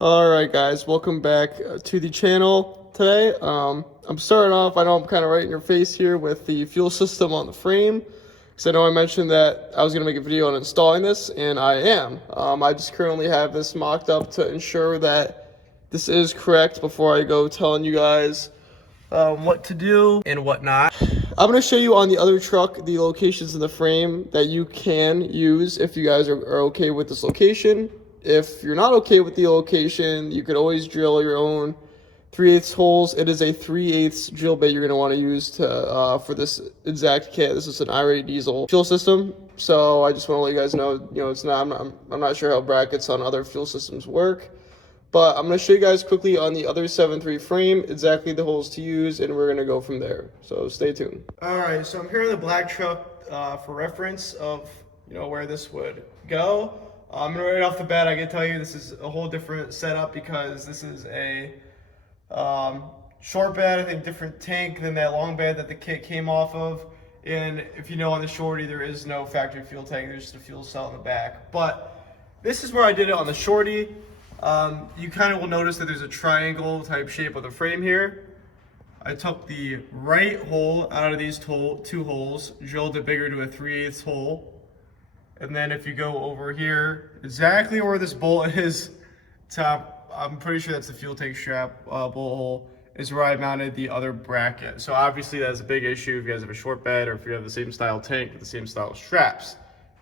Alright guys, welcome back to the channel today. I'm starting off, I know I'm kind of right in your face here with the fuel system on the frame, because I know I mentioned that I was going to make a video on installing this, and I am. I just currently have this mocked up to ensure that this is correct before I go telling you guys what to do and what not. I'm going to show you on the other truck the locations in the frame that you can use if you guys are okay with this location. If you're not okay with the location, you could always drill your own 3/8 holes. It is a 3/8 drill bit you're going to want to use to for this exact kit. This is an Irate Diesel fuel system. So I just want to let you guys know, it's not. I'm not sure how brackets on other fuel systems work. But I'm going to show you guys quickly on the other 7.3 frame exactly the holes to use, and we're going to go from there. So stay tuned. Alright, so I'm here in the black truck for reference of where this would go. Right off the bat, I can tell you this is a whole different setup because this is a short bed, I think different tank than that long bed that the kit came off of. And if you know, on the shorty, there is no factory fuel tank, there's just a fuel cell in the back. But this is where I did it on the shorty. You kind of will notice that there's a triangle type shape of the frame here. I took the right hole out of these two holes, drilled it bigger to a 3/8 hole. And then if you go over here, exactly where this bolt is, I'm pretty sure that's the fuel tank strap bolt hole, is where I mounted the other bracket. So obviously that's a big issue if you guys have a short bed or if you have the same style tank with the same style straps.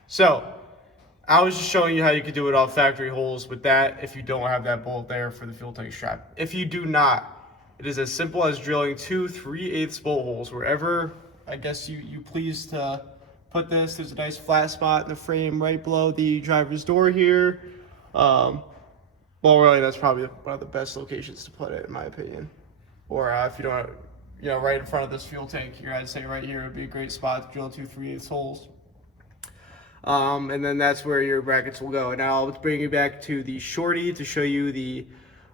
So I was just showing you how you could do it off factory holes with that if you don't have that bolt there for the fuel tank strap. If you do not, it is as simple as drilling two 3/8 bolt holes wherever I guess you please to put this. There's a nice flat spot in the frame right below the driver's door here. Well, really, that's probably one of the best locations to put it, in my opinion. Or if you don't, right in front of this fuel tank here, I'd say right here would be a great spot to drill two 3/8 holes. And then that's where your brackets will go. Now I'll bring you back to the shorty to show you the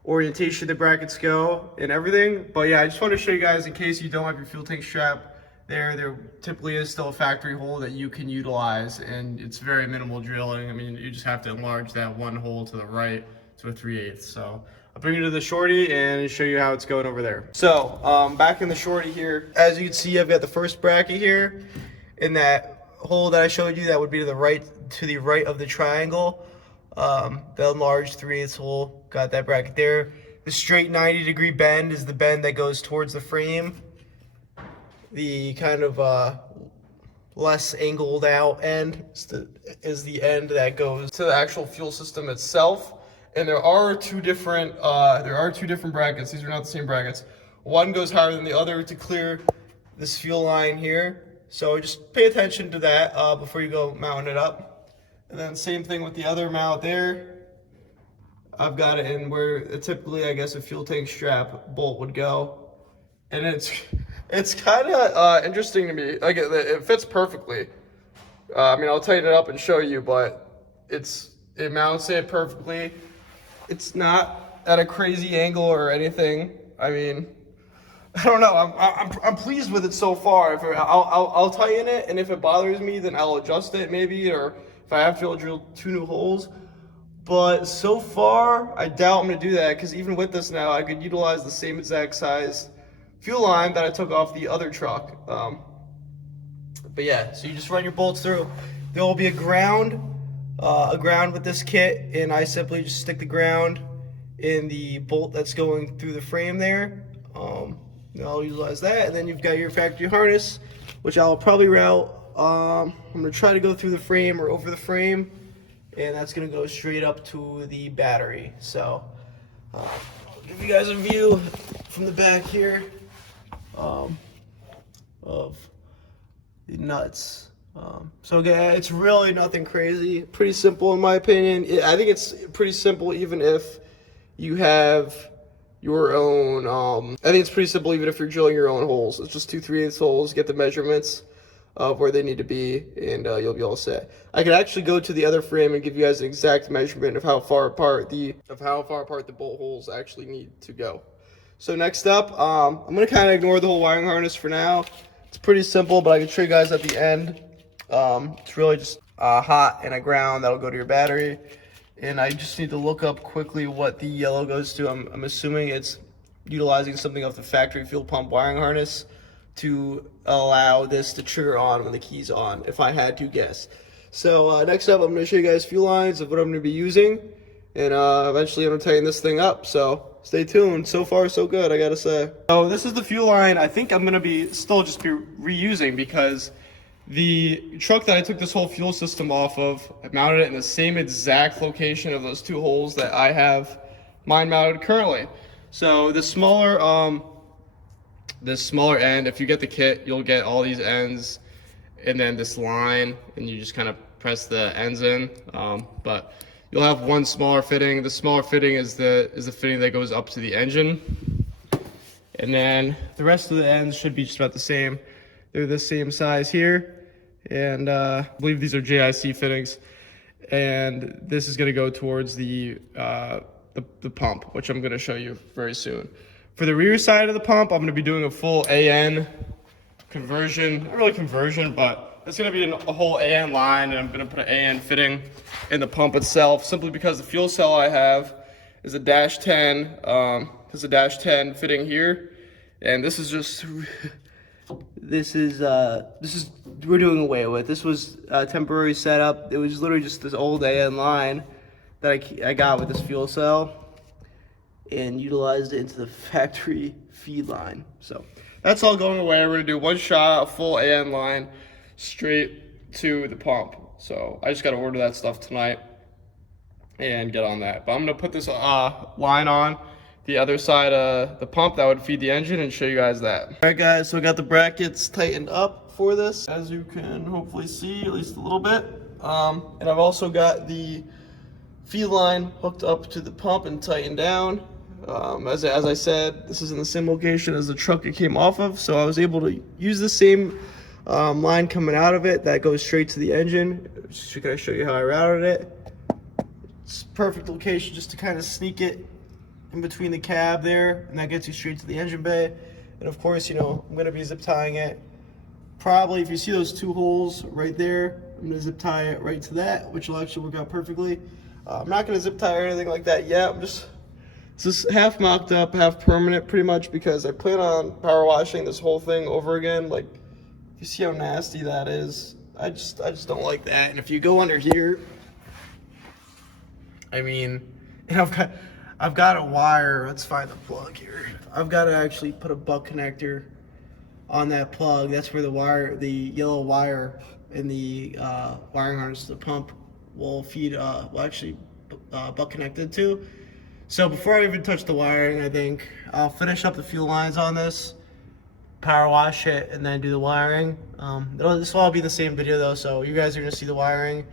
orientation the brackets go and everything. But yeah, I just want to show you guys, in case you don't have your fuel tank strap there typically is still a factory hole that you can utilize, and it's very minimal drilling. I mean, you just have to enlarge that one hole to the right to a 3/8. So I'll bring you to the shorty and show you how it's going over there. So back in the shorty here, as you can see, I've got the first bracket here in that hole that I showed you. That would be to the right of the triangle. The enlarged 3/8 hole, got that bracket there. The straight 90-degree bend is the bend that goes towards the frame. The kind of less angled out end is the end that goes to the actual fuel system itself. And there are two different brackets. These are not the same brackets. One goes higher than the other to clear this fuel line here. So just pay attention to that before you go mounting it up. And then same thing with the other mount there. I've got it in where typically, I guess, a fuel tank strap bolt would go. And it's kind of interesting to me. Like it fits perfectly. I mean, I'll tighten it up and show you, but it mounts it perfectly. It's not at a crazy angle or anything. I mean, I don't know. I'm pleased with it so far. I'll tighten it, and if it bothers me, then I'll adjust it maybe, or if I have to, I'll drill two new holes. But so far, I doubt I'm gonna do that, because even with this now, I could utilize the same exact size fuel line that I took off the other truck. But yeah, so you just run your bolts through. There will be a ground with this kit, and I simply just stick the ground in the bolt that's going through the frame there. I'll utilize that, and then you've got your factory harness, which I'll probably route. I'm gonna try to go through the frame or over the frame, and that's gonna go straight up to the battery. So I'll give you guys a view from the back here of the nuts. So again, it's really nothing crazy. Pretty simple in my opinion. I think it's pretty simple even if you have your own. I think it's pretty simple even if you're drilling your own holes. It's just two 3/8 holes. Get the measurements of where they need to be, and you'll be all set. I could actually go to the other frame and give you guys an exact measurement of how far apart the bolt holes actually need to go. So next up, I'm gonna kind of ignore the whole wiring harness for now. It's pretty simple, but I can show you guys at the end. It's really just hot and a ground that'll go to your battery. and I just need to look up quickly what the yellow goes to. I'm assuming it's utilizing something off the factory fuel pump wiring harness to allow this to trigger on when the key's on, if I had to guess. So next up, I'm going to show you guys fuel lines of what I'm going to be using, and eventually I'm going to tighten this thing up. So stay tuned. So far, so good, I gotta say. So this is the fuel line I think I'm going to be reusing, because the truck that I took this whole fuel system off of, I mounted it in the same exact location of those two holes that I have mine mounted currently. So the smaller end, if you get the kit, you'll get all these ends and then this line, and you just kind of press the ends in. But you'll have one smaller fitting. The smaller fitting is the fitting that goes up to the engine, and then the rest of the ends should be just about the same. They're the same size here, and I believe these are JIC fittings. And this is going to go towards the pump, which I'm going to show you very soon. For the rear side of the pump, I'm going to be doing a full AN conversion. Not really conversion, but it's going to be a whole AN line, and I'm going to put an AN fitting in the pump itself, simply because the fuel cell I have is a dash 10. There's a dash 10 fitting here, and this is just... This is we're doing away with. This was a temporary setup. It was literally just this old AN line that I got with this fuel cell and utilized it into the factory feed line. So that's all going away. We're gonna do one shot, a full AN line straight to the pump. So I just gotta order that stuff tonight and get on that. But I'm gonna put this line on the other side of the pump that would feed the engine and show you guys that. All right guys, so I got the brackets tightened up for this, as you can hopefully see, at least a little bit. And I've also got the feed line hooked up to the pump and tightened down. As I said, this is in the same location as the truck it came off of, so I was able to use the same line coming out of it that goes straight to the engine. Just gonna show you how I routed it. It's perfect location just to kind of sneak it in between the cab there, and that gets you straight to the engine bay. And of course, you know, I'm gonna be zip tying it. Probably, if you see those two holes right there, I'm gonna zip tie it right to that, which will actually work out perfectly. I'm not gonna zip tie or anything like that yet. It's just half mocked up, half permanent, pretty much, because I plan on power washing this whole thing over again. Like, you see how nasty that is. I just don't like that. And if you go under here, I mean, and I've got a wire. Let's find the plug here. I've got to actually put a butt connector on that plug. That's where the yellow wire in the wiring harness to the pump will feed, butt connected to. So before I even touch the wiring, I think I'll finish up the fuel lines on this, power wash it, and then do the wiring. This will all be the same video though, so you guys are gonna see the wiring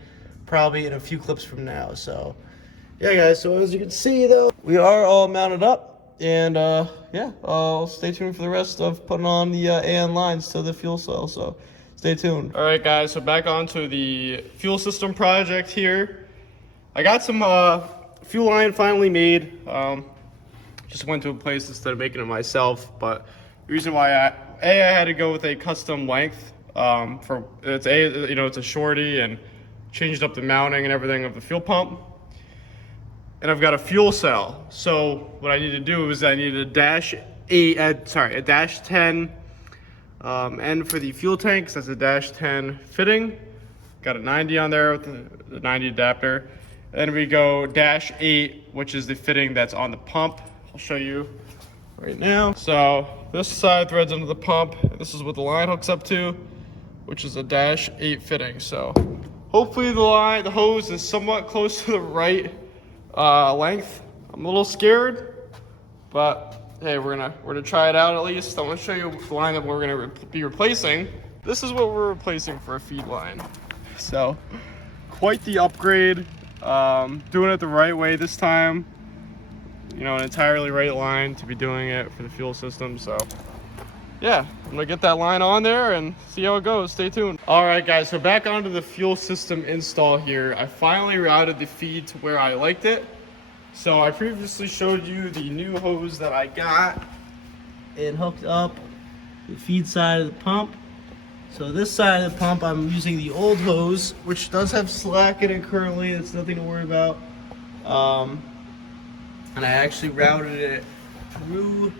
probably in a few clips from now. So yeah guys, so as you can see though, we are all mounted up, and yeah, I'll stay tuned for the rest of putting on the AN lines to the fuel cell, so stay tuned. All right guys, so back onto the fuel system project here. I got some fuel line finally made. Just went to a place instead of making it myself, but the reason why I had to go with a custom length it's a shorty, and changed up the mounting and everything of the fuel pump. And I've got a fuel cell. So what I need to do is I need a dash 10 end for the fuel tank, because that's a dash 10 fitting. Got a 90 on there with the 90 adapter. And then we go dash 8, which is the fitting that's on the pump. I'll show you right now. So this side threads into the pump. This is what the line hooks up to, which is a dash 8 fitting. So hopefully the hose is somewhat close to the right length. I'm a little scared, but hey, we're gonna try it out at least. I want to show you the line that we're gonna be replacing. This is what we're replacing for a feed line. So quite the upgrade. Doing it the right way this time. You know, an entirely right line to be doing it for the fuel system. So yeah, I'm gonna get that line on there and see how it goes. Stay tuned. All right guys, so back onto the fuel system install here. I finally routed the feed to where I liked it. So I previously showed you the new hose that I got and hooked up the feed side of the pump. So this side of the pump, I'm using the old hose, which does have slack in it currently. It's nothing to worry about. And I actually routed it through.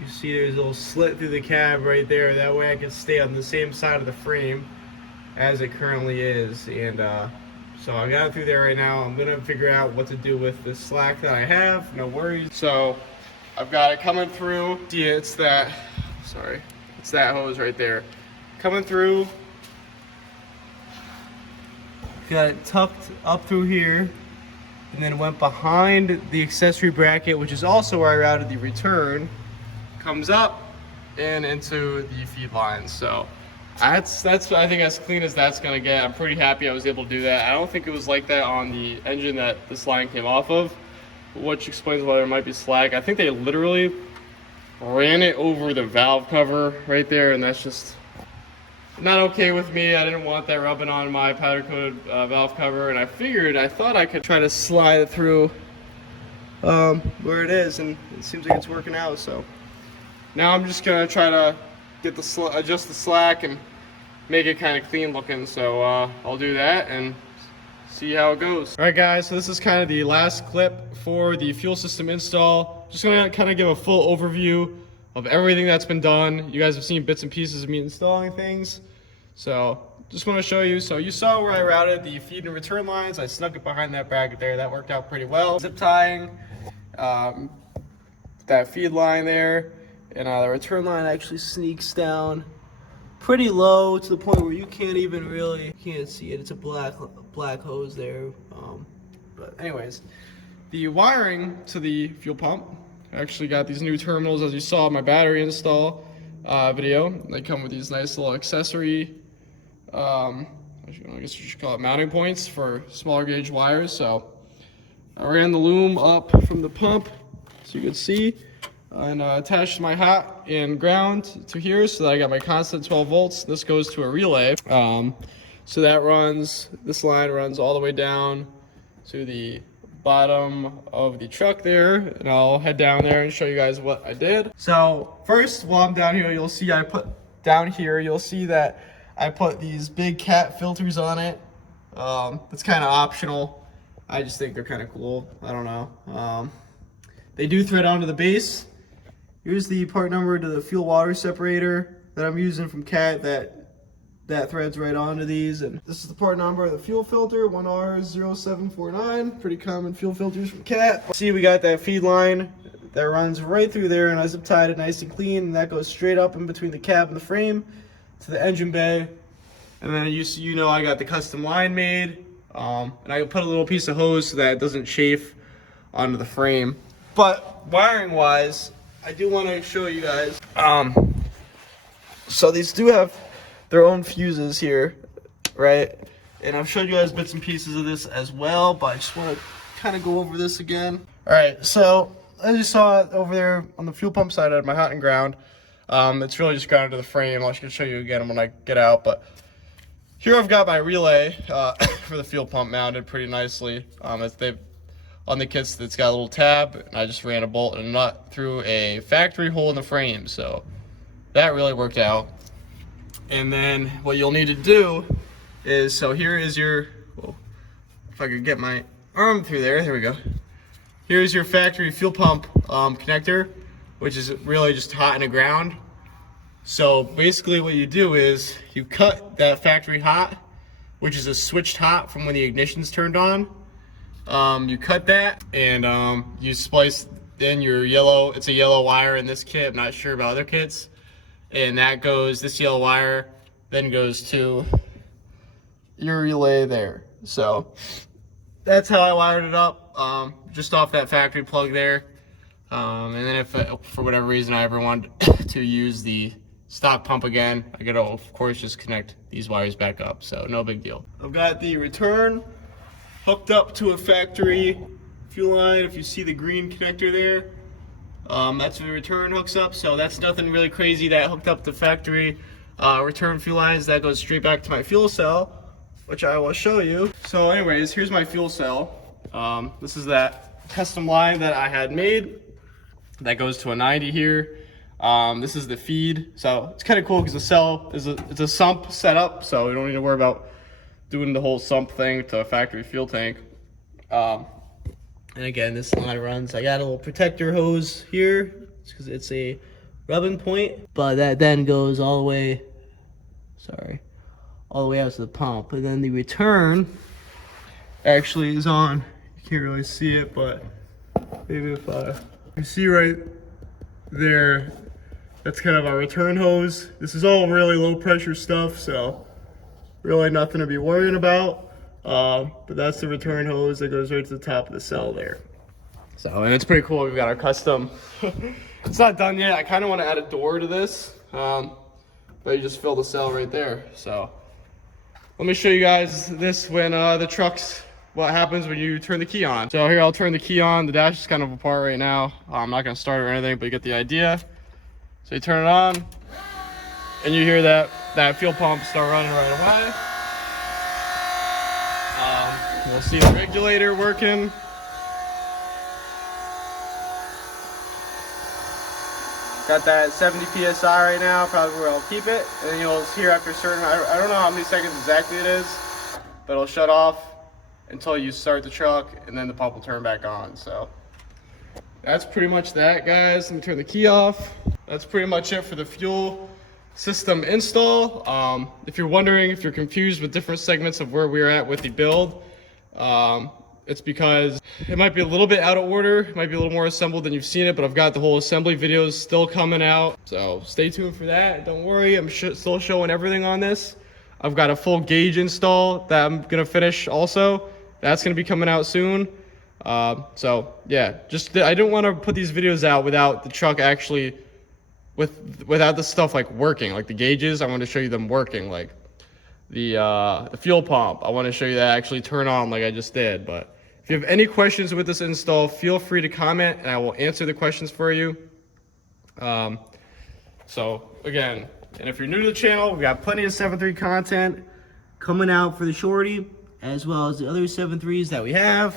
You see there's a little slit through the cab right there. That way I can stay on the same side of the frame as it currently is. And so I got it through there right now. I'm gonna figure out what to do with the slack that I have. No worries. So I've got it coming through. See, it's that, sorry, it's that hose right there. Coming through. Got it tucked up through here. And then went behind the accessory bracket, which is also where I routed the return. Comes up and into the feed lines. So that's I think as clean as that's gonna get. I'm pretty happy I was able to do that. I don't think it was like that on the engine that this line came off of, which explains why there might be slack. I think they literally ran it over the valve cover right there, and that's just not okay with me. I didn't want that rubbing on my powder coated valve cover, and I thought I could try to slide it through where it is, and it seems like it's working out. So now I'm just gonna try to get adjust the slack and make it kind of clean looking. So I'll do that and see how it goes. All right, guys. So this is kind of the last clip for the fuel system install. Just gonna kind of give a full overview of everything that's been done. You guys have seen bits and pieces of me installing things. So just want to show you. So you saw where I routed the feed and return lines. I snuck it behind that bracket there. That worked out pretty well. Zip tying that feed line there. And the return line actually sneaks down pretty low to the point where you can't even really, can't see it. It's a black hose there. But anyways, the wiring to the fuel pump, I actually got these new terminals as you saw in my battery install video. They come with these nice little accessory, I guess you should call it mounting points for smaller gauge wires. So I ran the loom up from the pump so you can see, and attached my hot and ground to here so that I got my constant 12 volts. This goes to a relay. So that runs, this line runs all the way down to the bottom of the truck there, and I'll head down there and show you guys what I did. So first, while I'm down here, you'll see that I put these big cat filters on it. It's kind of optional. I just think they're kind of cool. I don't know. They do thread onto the base. Here's the part number to the fuel water separator that I'm using from Cat that threads right onto these. And this is the part number of the fuel filter, 1R0749. Pretty common fuel filters from Cat. See, we got that feed line that runs right through there, and I zip tied it nice and clean, and that goes straight up in between the cab and the frame to the engine bay. And then you know I got the custom line made, and I put a little piece of hose so that it doesn't chafe onto the frame. But wiring wise, I do want to show you guys. So these do have their own fuses here, right? And I've showed you guys bits and pieces of this as well, but I just want to kind of go over this again. All right, so as you saw over there on the fuel pump side, I had my hot and ground. It's really just grounded to the frame. I'll just show you again when I get out. But here I've got my relay for the fuel pump mounted pretty nicely. On the kits, it's got a little tab, and I just ran a bolt and a nut through a factory hole in the frame. So that really worked out. And then what you'll need to do is, so here is your, well, if I could get my arm through there we go. Here's your factory fuel pump connector, which is really just hot in the ground. So basically what you do is you cut that factory hot, which is a switched hot from when the ignition's turned on. You cut that, and you splice in your yellow, it's a yellow wire in this kit, I'm not sure about other kits. And that goes, this yellow wire then goes to your relay there. So that's how I wired it up, just off that factory plug there. And then if for whatever reason I ever wanted to use the stock pump again, I could of course just connect these wires back up, so no big deal. I've got the return hooked up to a factory fuel line. If you see the green connector there, that's where the return hooks up, so that's nothing really crazy. That hooked up the factory return fuel lines. That goes straight back to my fuel cell, which I will show you. So anyways, here's my fuel cell. This is that custom line that I had made. That goes to a 90 here. This is the feed, so it's kind of cool because the cell is it's a sump setup, so we don't need to worry about doing the whole sump thing to a factory fuel tank. And again, this line runs. I got a little protector hose here because it's a rubbing point, but that then goes all the way, all the way out to the pump. And then the return actually is on. You can't really see it, but maybe if you see right there, that's kind of our return hose. This is all really low pressure stuff, so really nothing to be worrying about. But that's the return hose that goes right to the top of the cell there. So, and it's pretty cool. We've got our custom. It's not done yet. I kind of want to add a door to this, but you just fill the cell right there. So let me show you guys this when the truck's, what happens when you turn the key on. So here, I'll turn the key on. The dash is kind of apart right now. I'm not going to start it or anything, but you get the idea. So you turn it on, and you hear that fuel pump start running right away. You'll see the regulator working. Got that 70 PSI right now, probably where I'll keep it. And then you'll hear after a certain, I don't know how many seconds exactly it is, but it'll shut off until you start the truck, and then the pump will turn back on. So that's pretty much that, guys. Let me turn the key off. That's pretty much it for the fuel system install. If you're wondering, if you're confused with different segments of where we're at with the build, it's because it might be a little bit out of order. It might be a little more assembled than you've seen it, but I've got the whole assembly videos still coming out. So stay tuned for that. Don't worry, I'm still showing everything on this. I've got a full gauge install that I'm gonna finish also. That's gonna be coming out soon. So yeah, I didn't want to put these videos out without the truck actually, without the stuff like working, like the gauges. I want to show you them working, like the fuel pump. I want to show you that actually turn on like I just did. But if you have any questions with this install, feel free to comment and I will answer the questions for you. So again, and if you're new to the channel, we got plenty of 7.3 content coming out for the shorty, as well as the other 7.3s that we have,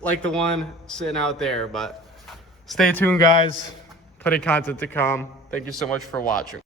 like the one sitting out there. But stay tuned, guys. Plenty of content to come. Thank you so much for watching.